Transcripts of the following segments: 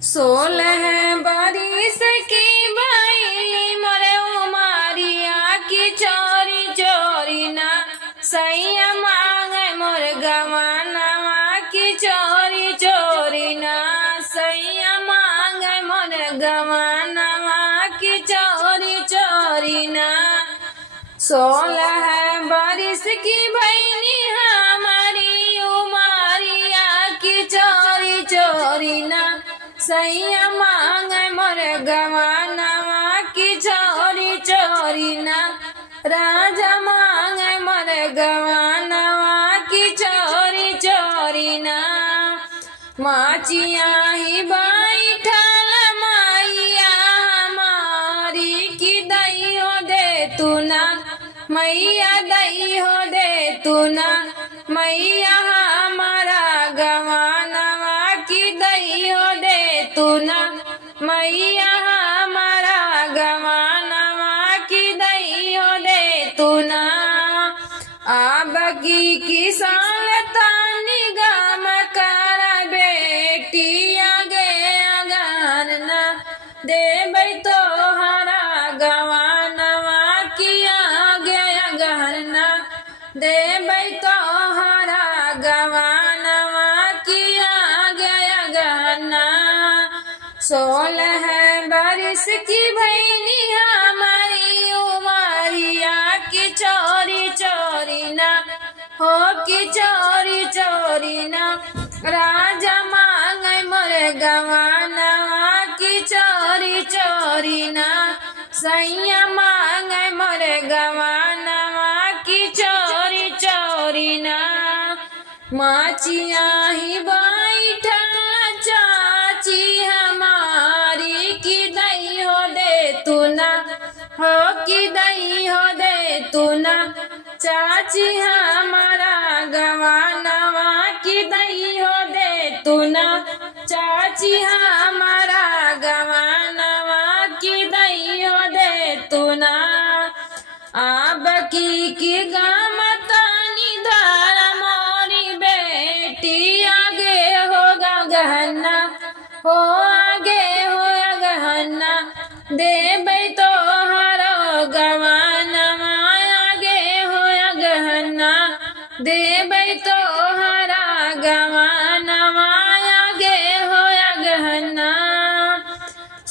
16 बरिस की भइली मोरे उमरिया की चोरी चोरी ना सैया मांगे मोर गवानवा की चोरी चोरी ना सैया मांगे मोर गवानवा की चोरी चोरी ना 16 बरिस की भइली हमारी उमरिया की चोरी चोरी ना सैया मांगे मोर गवानवा की चोरी चोरी ना राजा मांगे मोर गवानवा की चोरी चोरी ना माचिया ही बैठल मैया हमारी की दैयो दे तू ना मैया दैयो दे तू ना मैया हमारा गवानवा की दैयो दे तू ना मैया हमारा गवानवा की दैयो दे तू ना अब की साल तानी गम कर बेटी आगे अगन ना देबै तोहरा गवानवा की आगे अगन ना देबै तोहरा गवानवा की आगे अगन ना 16 बरिस की भइली हमारी उमरिया की चोरी चोरी ना हो की चोरी चोरी ना राजा मांगे मोर गवानवा की चोरी चोरी ना सैया मांगे मोर गवानवा की चोरी चोरी ना माचिया ही बैठा चाची हमारी की दैयो दे तू ना हो की दैयो दे तू ना चाची हमारा गवानवा की दैयो दे तू ना चाची हमारा गवानवा की दैयो दे तू ना अब की गाम तानी धार मोरी बेटी आगे होगा गहना हो आगे हो गहना देबै तोहरो गवानवा आगे हो गहना देबै तोहरा गवानवा आगे हो गहना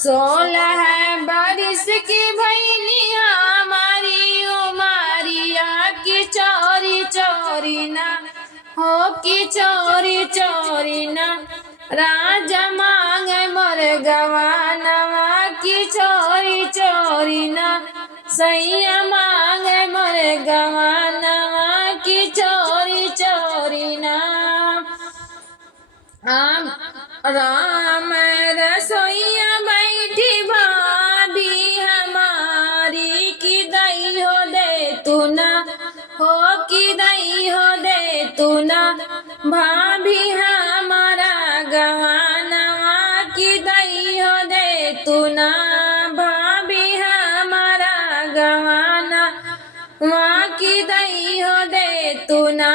16 बरिस की भइली हमारी उमरिया की चोरी चोरी ना हो की चोरी चोरी ना राजा मांगे मोर गवानवा की चोरी चोरी ना सैया मांगे मोर गवानवा की चोरी चोरी ना राम रसोईया बैठी भाभी हमारी की दैयो दे तू ना हो की दैयो दे तू ना भाभी हमारा गवानवा की दैयो दे तू ना भाभी हमारा गवानवा की दैयो दे तू ना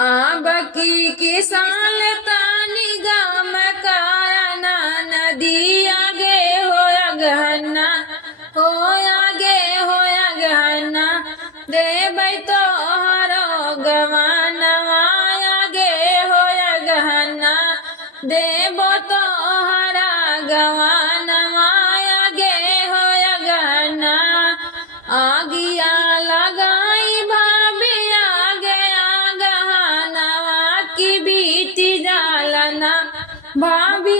अब की साल तानी गम काना नदी आगे हो गहना हो आगे हो गहना देबै तोहरो गवानवा आगे हो गहना देबो तोहरा गवानवा आगे हो गहना आगिया लगाई भाभी आगे गहनवा की बीती जालना भाभी